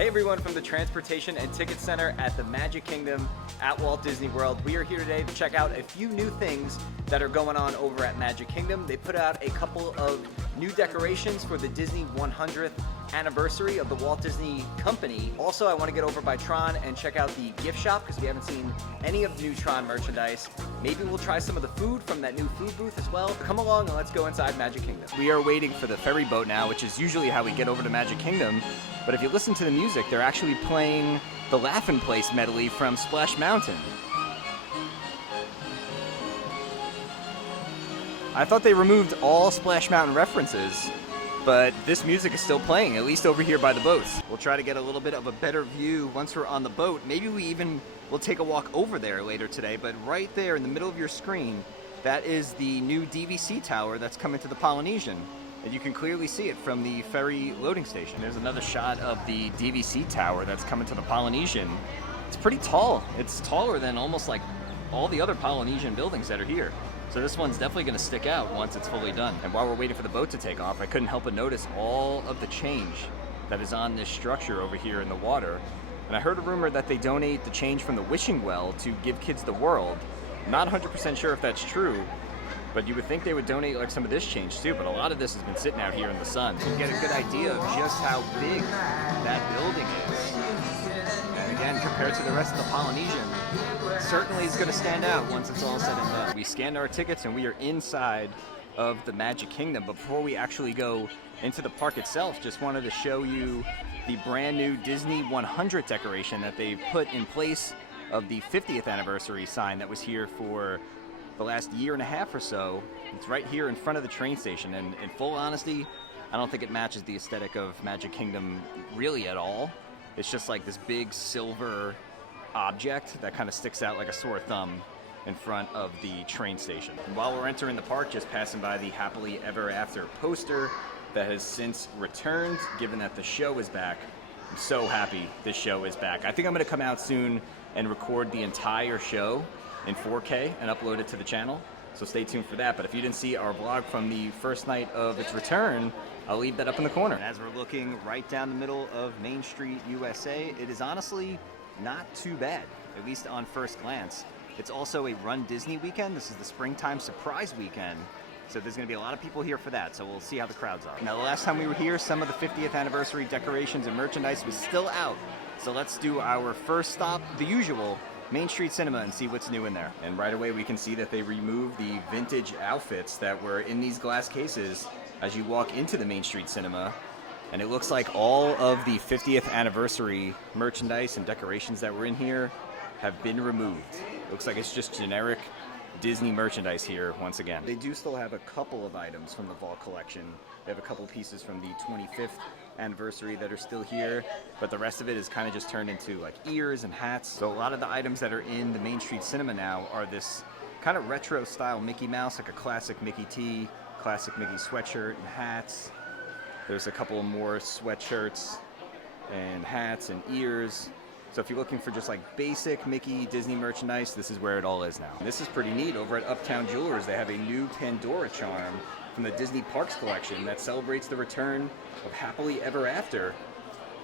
Hey everyone from the Transportation and Ticket Center at the Magic Kingdom at Walt Disney World. We are here today to check out a few new things that are going on over at Magic Kingdom. They put out a couple of new decorations for the Disney 100th anniversary of the Walt Disney Company. Also, I want to get over by Tron and check out the gift shop because we haven't seen any of the new Tron merchandise. Maybe we'll try some of the food from that new food booth as well. Come along and let's go inside Magic Kingdom. We are waiting for the ferry boat now, which is usually how we get over to Magic Kingdom. But if you listen to the music, they're actually playing the Laugh-In Place medley from Splash Mountain. I thought they removed all Splash Mountain references, but this music is still playing, at least over here by the boats. We'll try to get a little bit of a better view once we're on the boat. Maybe we even will take a walk over there later today, but right there in the middle of your screen, that is the new DVC tower that's coming to the Polynesian. And you can clearly see it from the ferry loading station. There's another shot of the DVC tower that's coming to the Polynesian. It's pretty tall. It's taller than almost like all the other Polynesian buildings that are here. So this one's definitely gonna stick out once it's fully done. And while we're waiting for the boat to take off, I couldn't help but notice all of the change that is on this structure over here in the water. And I heard a rumor that they donate the change from the wishing well to Give Kids the World. Not 100% sure if that's true, but you would think they would donate like some of this change too, but a lot of this has been sitting out here in the sun. You can get a good idea of just how big that building is. And again, compared to the rest of the Polynesian, certainly is gonna stand out once it's all said and done. We scanned our tickets and we are inside of the Magic Kingdom. But before we actually go into the park itself, just wanted to show you the brand new Disney 100 decoration that they've put in place of the 50th anniversary sign that was here for the last year and a half or so. It's right here in front of the train station, and in full honesty, I don't think it matches the aesthetic of Magic Kingdom really at all. It's just like this big silver object that kind of sticks out like a sore thumb in front of the train station. And while we're entering the park, just passing by the Happily Ever After poster that has since returned, given that the show is back. I'm so happy this show is back. I think I'm gonna come out soon and record the entire show in 4K and upload it to the channel, so stay tuned for that. But if you didn't see our vlog from the first night of its return, I'll leave that up in the corner. And as we're looking right down the middle of Main Street, USA, it is honestly not too bad, at least on first glance. It's also a Run Disney weekend. This is the springtime surprise weekend, so there's gonna be a lot of people here for that, so we'll see how the crowds are. Now, the last time we were here, some of the 50th anniversary decorations and merchandise was still out, so let's do our first stop, the usual, Main Street Cinema, and see what's new in there. And right away we can see that they removed the vintage outfits that were in these glass cases as you walk into the Main Street Cinema. And it looks like all of the 50th anniversary merchandise and decorations that were in here have been removed. It looks like it's just generic Disney merchandise here once again. They do still have a couple of items from the Vault collection. They have a couple pieces from the 25th anniversary that are still here, but the rest of it is kind of just turned into like ears and hats. So a lot of the items that are in the Main Street Cinema now are this kind of retro style Mickey Mouse, like a classic Mickey tee, classic Mickey sweatshirt and hats. There's a couple more sweatshirts and hats and ears. So if you're looking for just like basic Mickey Disney merchandise, this is where it all is now. And this is pretty neat. Over at Uptown Jewelers, they have a new Pandora charm from the Disney Parks collection that celebrates the return of Happily Ever After.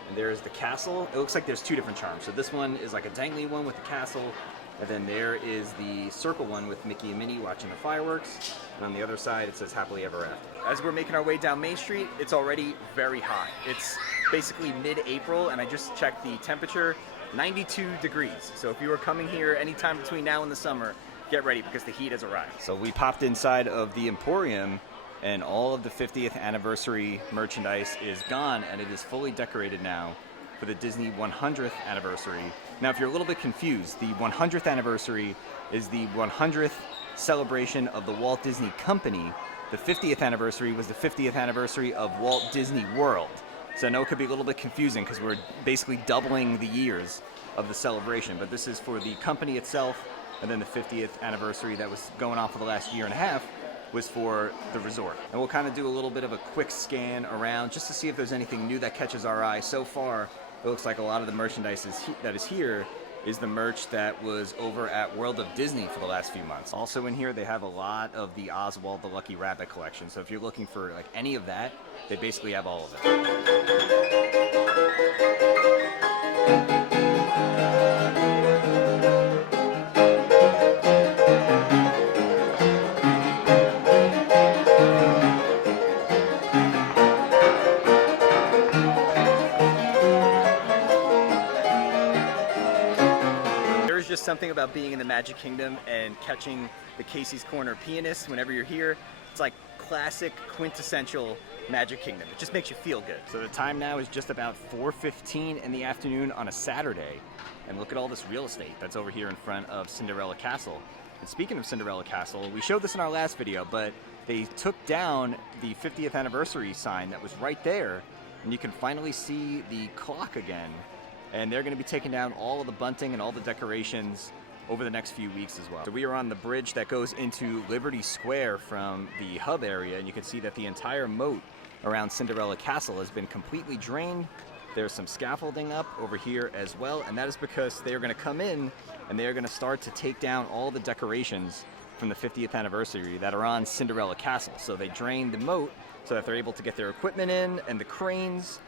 And there's the castle. It looks like there's two different charms. So this one is like a dangly one with the castle, and then there is the circle one with Mickey and Minnie watching the fireworks. And on the other side, it says Happily Ever After. As we're making our way down Main Street, it's already very hot. It's basically mid-April, and I just checked the temperature, 92 degrees. So if you were coming here anytime between now and the summer, get ready because the heat has arrived. So we popped inside of the Emporium, and all of the 50th anniversary merchandise is gone, and it is fully decorated now for the Disney 100th anniversary. Now, if you're a little bit confused, the 100th anniversary is the 100th celebration of the Walt Disney Company. The 50th anniversary was the 50th anniversary of Walt Disney World. So I know it could be a little bit confusing because we're basically doubling the years of the celebration, but this is for the company itself, and then the 50th anniversary that was going on for the last year and a half was for the resort. And we'll kind of do a little bit of a quick scan around just to see if there's anything new that catches our eye. So far, it looks like a lot of the merchandise that is here is the merch that was over at World of Disney for the last few months. Also in here, they have a lot of the Oswald the Lucky Rabbit collection. So if you're looking for like any of that, they basically have all of it. just something about being in the Magic Kingdom and catching the Casey's Corner Pianist whenever you're here. It's like classic, quintessential Magic Kingdom. It just makes you feel good. So the time now is just about 4:15 in the afternoon on a Saturday. And look at all this real estate that's over here in front of Cinderella Castle. And speaking of Cinderella Castle, we showed this in our last video, but they took down the 50th anniversary sign that was right there, and you can finally see the clock again. And they're going to be taking down all of the bunting and all the decorations over the next few weeks as well. So we are on the bridge that goes into Liberty Square from the hub area, and you can see that the entire moat around Cinderella Castle has been completely drained. There's some scaffolding up over here as well, and that is because they are going to come in and they are going to start to take down all the decorations from the 50th anniversary that are on Cinderella Castle. So they drained the moat so that they're able to get their equipment in and the cranes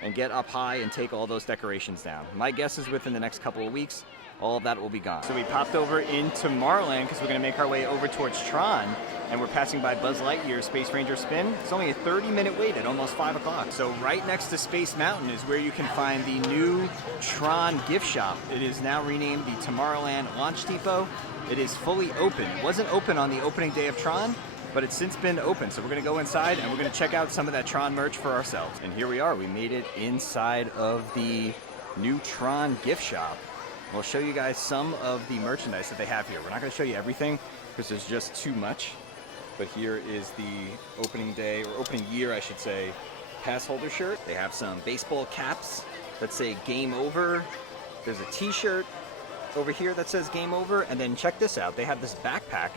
and get up high and take all those decorations down. My guess is within the next couple of weeks, all of that will be gone. So we popped over into Tomorrowland because we're going to make our way over towards Tron, and we're passing by Buzz Lightyear's Space Ranger Spin. It's only a 30-minute wait at almost 5 o'clock. So right next to Space Mountain is where you can find the new Tron gift shop. It is now renamed the Tomorrowland Launch Depot. It is fully open. It wasn't open on the opening day of Tron, but it's since been open. So we're going to go inside and we're going to check out some of that Tron merch for ourselves. And here we are. We made it inside of the new Tron gift shop. We'll show you guys some of the merchandise that they have here. We're not going to show you everything because there's just too much. But here is the opening day, or opening year, I should say, pass holder shirt. They have some baseball caps that say Game Over. There's a t-shirt over here that says Game Over. And then check this out. They have this backpack,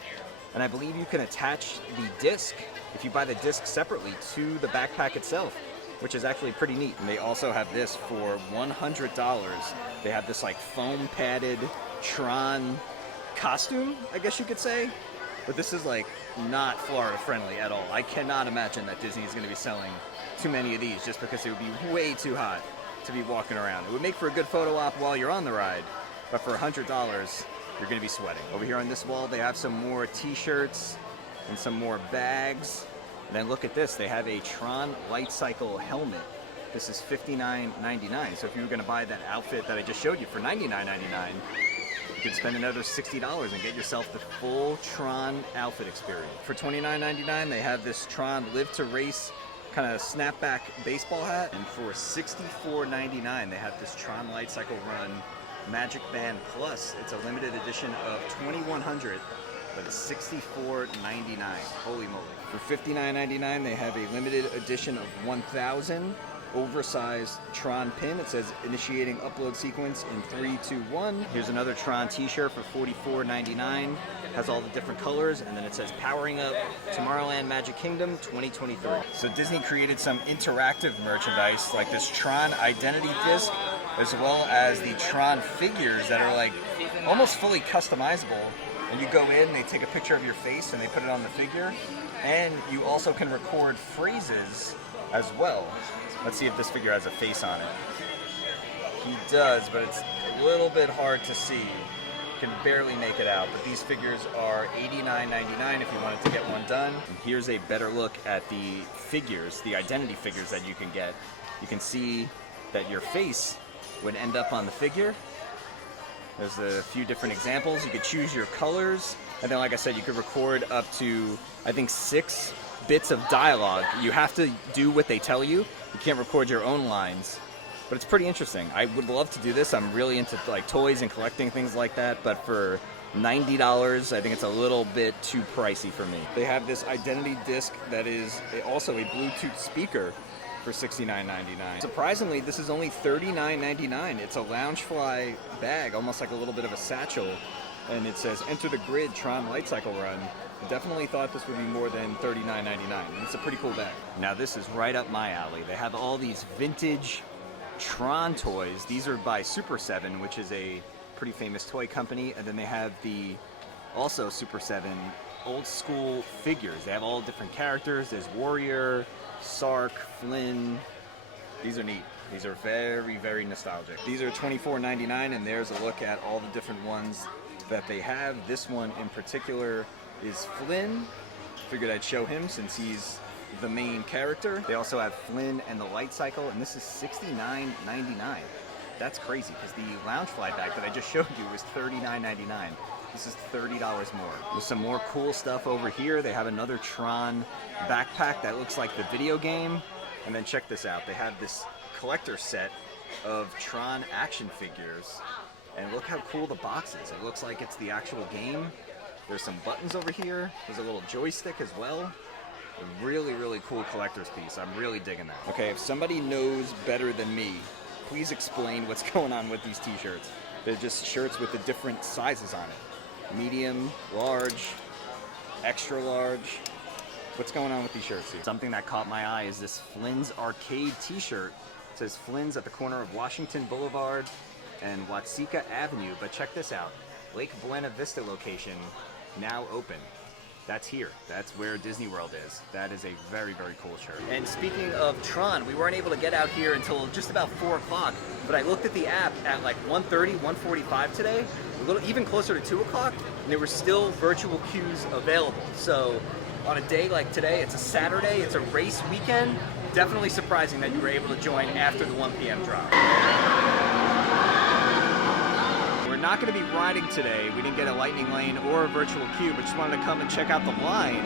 and I believe you can attach the disc, if you buy the disc separately, to the backpack itself, which is actually pretty neat. And they also have this for $100. They have this like foam padded Tron costume, I guess you could say. But this is like not Florida friendly at all. I cannot imagine that Disney is going to be selling too many of these just because it would be way too hot to be walking around. It would make for a good photo op while you're on the ride, but for $100, you're going to be sweating. Over here on this wall, they have some more t-shirts and some more bags. And then look at this, they have a Tron Light Cycle helmet. This is $59.99. So if you were going to buy that outfit that I just showed you for $99.99, you could spend another $60 and get yourself the full Tron outfit experience. For $29.99, they have this Tron Live to Race kind of snapback baseball hat. And for $64.99, they have this Tron Light Cycle Run Magic Band Plus. It's a limited edition of 2,100. But it's $64.99. Holy moly. For $59.99, they have a limited edition of 1,000 oversized Tron pin. It says initiating upload sequence in 3, 2, 1. Here's another Tron t-shirt for $44.99. Has all the different colors, and then it says powering up Tomorrowland Magic Kingdom 2023. So Disney created some interactive merchandise like this Tron identity disc, as well as the Tron figures that are like almost fully customizable. And you go in, they take a picture of your face and they put it on the figure. And you also can record phrases as well. Let's see if this figure has a face on it. He does, but it's a little bit hard to see. You can barely make it out, but these figures are $89.99 if you wanted to get one done. And here's a better look at the figures, the identity figures that you can get. You can see that your face would end up on the figure. There's a few different examples. You could choose your colors, and then like I said, you could record up to, I think, 6 bits of dialogue. You have to do what they tell you. You can't record your own lines, but it's pretty interesting. I would love to do this. I'm really into like toys and collecting things like that, but for $90, I think it's a little bit too pricey for me. They have this identity disc that is also a Bluetooth speaker for $69.99. Surprisingly, this is only $39.99. It's a Loungefly bag, almost like a little bit of a satchel, and it says enter the grid Tron Light Cycle Run. I definitely thought this would be more than $39.99. It's a pretty cool bag. Now this is right up my alley. They have all these vintage Tron toys. These are by Super 7, which is a pretty famous toy company, and then they have the also Super 7 old school figures. They have all different characters. There's Warrior, Sark, Flynn. These are neat. These are very, very nostalgic. These are $24.99, and there's a look at all the different ones that they have. This one in particular is Flynn. Figured I'd show him since he's the main character. They also have Flynn and the Light Cycle, and this is $69.99. That's crazy, because the lounge fly bag that I just showed you was $39.99. This is $30 more. There's some more cool stuff over here. They have another Tron backpack that looks like the video game. And then check this out. They have this collector set of Tron action figures. And look how cool the box is. It looks like it's the actual game. There's some buttons over here. There's a little joystick as well. A really, really cool collector's piece. I'm really digging that. Okay, if somebody knows better than me, please explain what's going on with these t-shirts. They're just shirts with the different sizes on it. Medium, large, extra large. What's going on with these shirts here? Something that caught my eye is this Flynn's Arcade t-shirt. It says Flynn's at the corner of Washington Boulevard and Watseka Avenue, but check this out. Lake Buena Vista location, now open. That's here. That's where Disney World is. That is a very, very cool shirt. And speaking of Tron, we weren't able to get out here until just about 4 o'clock, but I looked at the app at like 1:30, 1:45 today, a little even closer to 2 o'clock, and there were still virtual queues available. So on a day like today, it's a Saturday, it's a race weekend, definitely surprising that you were able to join after the 1 p.m. drop. We're not going to be riding today. We didn't get a lightning lane or a virtual queue, but just wanted to come and check out the line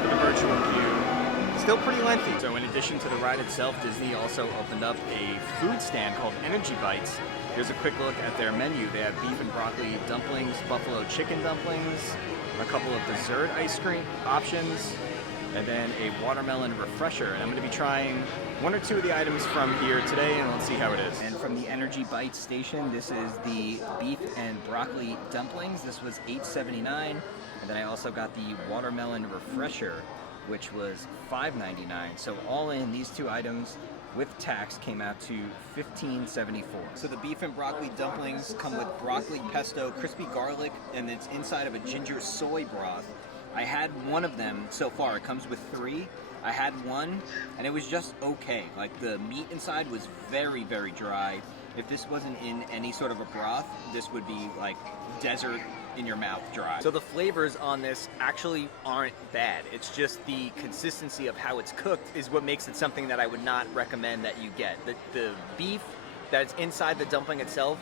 for the virtual queue. Still pretty lengthy. So in addition to the ride itself, Disney also opened up a food stand called Energy Bytes. Here's a quick look at their menu. They have beef and broccoli dumplings, buffalo chicken dumplings, a couple of dessert ice cream options, and then a watermelon refresher. And I'm going to be trying 1 or 2 of the items from here today, and let's see how it is. And from the Energy Bytes station, this is the beef and broccoli dumplings. This was $8.79, and then I also got the watermelon refresher, which was $5.99. So all in, these 2 items with tax came out to $15.74. So the beef and broccoli dumplings come with broccoli pesto, crispy garlic, and it's inside of a ginger soy broth. I had 1 of them so far. It comes with 3. I had 1, and it was just okay. Like, the meat inside was very, very dry. If this wasn't in any sort of a broth, this would be like desert in your mouth dry. So the flavors on this actually aren't bad. It's just the consistency of how it's cooked is what makes it something that I would not recommend that you get. The beef that's inside the dumpling itself,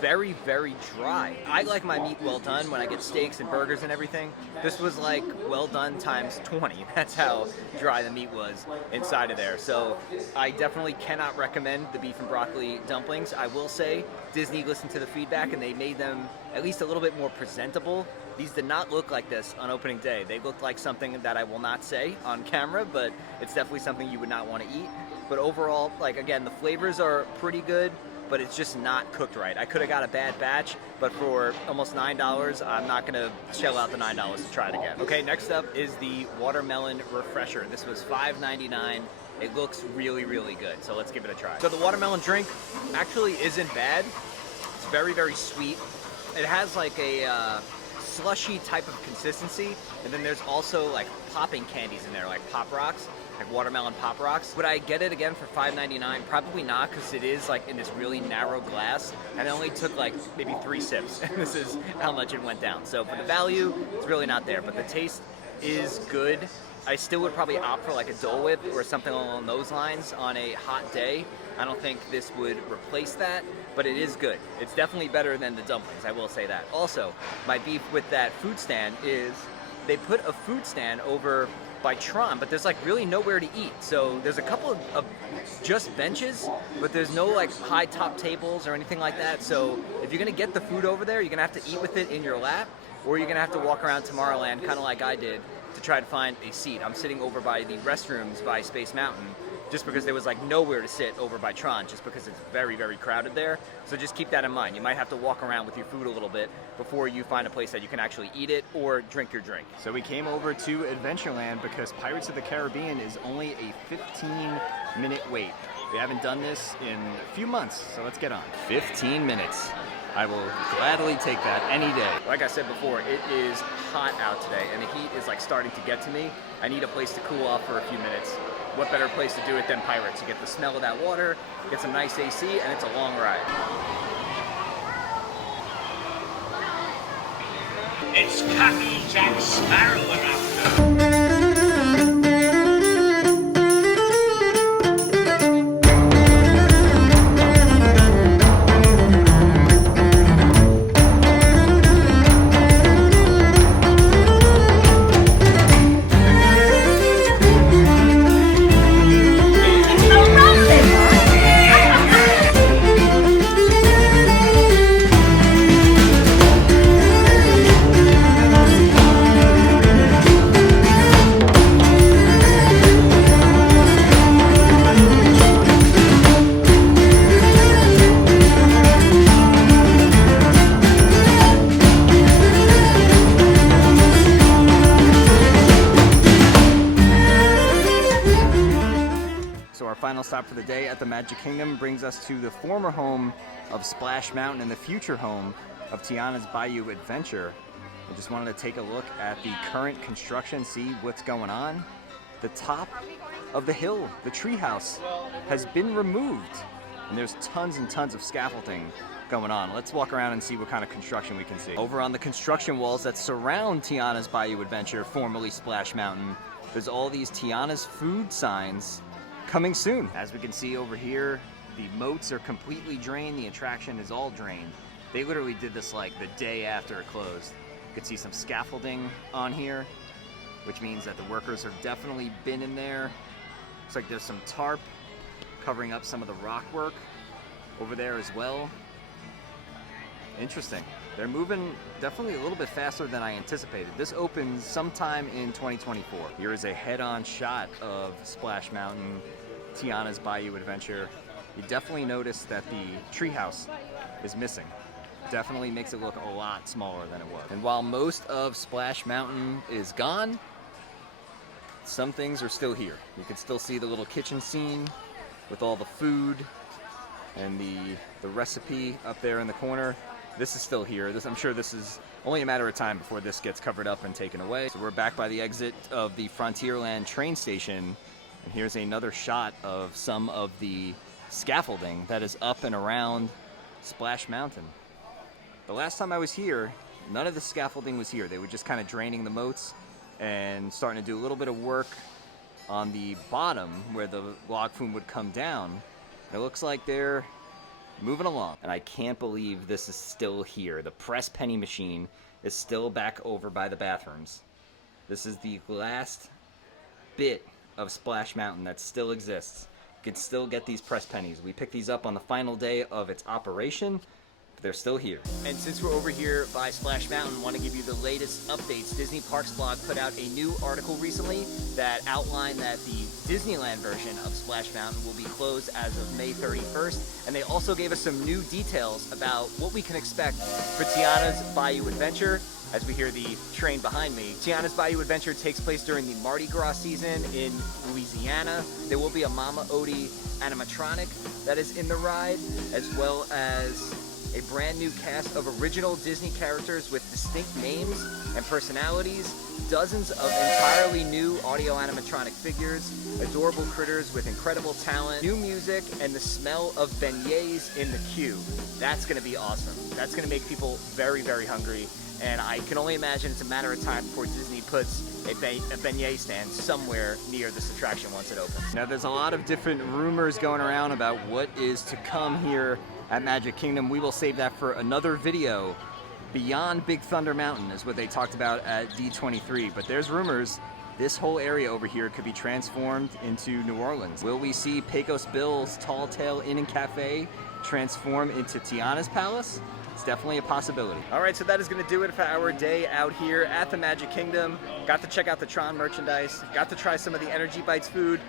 very, very dry. I like my meat well done when I get steaks and burgers and everything. This was like well done times 20. That's how dry the meat was inside of there. So I definitely cannot recommend the beef and broccoli dumplings. I will say Disney listened to the feedback and they made them at least a little bit more presentable. These did not look like this on opening day. They looked like something that I will not say on camera, but it's definitely something you would not want to eat. But overall, like, again, the flavors are pretty good, but it's just not cooked right. I could have got a bad batch, but for almost $9, I'm not gonna shell out the $9 to try it again. Okay, next up is the watermelon refresher. This was $5.99. It looks really, really good, so let's give it a try. So the watermelon drink actually isn't bad. It's very, very sweet. It has like a slushy type of consistency, and then there's also like popping candies in there, like Pop Rocks. Like watermelon Pop Rocks. Would I get it again for $5.99? Probably not, because it is like in this really narrow glass, and it only took like maybe 3 sips, and this is how much it went down. So for the value, it's really not there, but the taste is good. I still would probably opt for like a Dole Whip or something along those lines on a hot day. I don't think this would replace that, but it is good. It's definitely better than the dumplings, I will say that. Also, my beef with that food stand is they put a food stand over by Tron, but there's like really nowhere to eat. So there's a couple of just benches, but there's no like high top tables or anything like that. So if you're gonna get the food over there, you're gonna have to eat with it in your lap, or you're gonna have to walk around Tomorrowland, kind of like I did, to try to find a seat. I'm sitting over by the restrooms by Space Mountain, just because there was like nowhere to sit over by Tron, just because it's very, very crowded there. So just keep that in mind. You might have to walk around with your food a little bit before you find a place that you can actually eat it or drink your drink. So we came over to Adventureland because Pirates of the Caribbean is only a 15-minute wait. We haven't done this in a few months, so let's get on. 15 minutes. I will gladly take that any day. Like I said before, it is hot out today, and the heat is like starting to get to me. I need a place to cool off for a few minutes. What better place to do it than Pirates? You get the smell of that water, get some nice AC, and it's a long ride. It's Captain Jack Sparrow we're after. stop for the day at the Magic Kingdom brings us to the former home of Splash Mountain and the future home of Tiana's Bayou Adventure. I just wanted to take a look at the current construction, see what's going on. The top of the hill, the treehouse, has been removed, and there's tons and tons of scaffolding going on. Let's walk around and see what kind of construction we can see. Over on the construction walls that surround Tiana's Bayou Adventure, formerly Splash Mountain, there's all these Tiana's food signs coming soon. As we can see over here, the moats are completely drained, the attraction is all drained. They literally did this like the day after it closed. You can see some scaffolding on here, which means that the workers have definitely been in there. Looks like there's some tarp covering up some of the rock work over there as well. Interesting. They're moving definitely a little bit faster than I anticipated. This opens sometime in 2024. Here is a head-on shot of Splash Mountain, Tiana's Bayou Adventure. You definitely notice that the treehouse is missing. Definitely makes it look a lot smaller than it was. And while most of Splash Mountain is gone, some things are still here. You can still see the little kitchen scene with all the food and the recipe up there in the corner. This is still here. I'm sure this is only a matter of time before this gets covered up and taken away. So we're back by the exit of the Frontierland train station, and here's another shot of some of the scaffolding that is up and around Splash Mountain. The last time I was here, none of the scaffolding was here. They were just kind of draining the moats and starting to do a little bit of work on the bottom where the log flume would come down. It looks like they're moving along. And I can't believe this is still here. The press penny machine is still back over by the bathrooms. This is the last bit of Splash Mountain that still exists. You can still get these press pennies. We picked these up on the final day of its operation. They're still here. And since we're over here by Splash Mountain, want to give you the latest updates. Disney Parks Blog put out a new article recently that outlined that the Disneyland version of Splash Mountain will be closed as of May 31st. And they also gave us some new details about what we can expect for Tiana's Bayou Adventure. As we hear the train behind me, Tiana's Bayou Adventure takes place during the Mardi Gras season in Louisiana. There will be a Mama Odie animatronic that is in the ride, as well as a brand new cast of original Disney characters with distinct names and personalities, dozens of entirely new audio animatronic figures, adorable critters with incredible talent, new music, and the smell of beignets in the queue. That's gonna be awesome. That's gonna make people very, very hungry, and I can only imagine it's a matter of time before Disney puts a beignet stand somewhere near this attraction once it opens. Now there's a lot of different rumors going around about what is to come here at Magic Kingdom. We will save that for another video. Beyond Big Thunder Mountain is what they talked about at D23, but there's rumors this whole area over here could be transformed into New Orleans. Will we see Pecos Bill's Tall Tale Inn and Cafe transform into Tiana's Palace? It's definitely a possibility. All right, so that is gonna do it for our day out here at the Magic Kingdom. Got to check out the Tron merchandise, got to try some of the Energy Bytes food.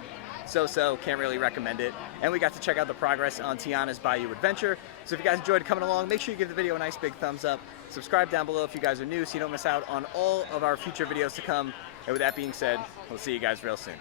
So, can't really recommend it. And we got to check out the progress on Tiana's Bayou Adventure. So if you guys enjoyed coming along, make sure you give the video a nice big thumbs up. Subscribe down below if you guys are new so you don't miss out on all of our future videos to come. And with that being said, we'll see you guys real soon.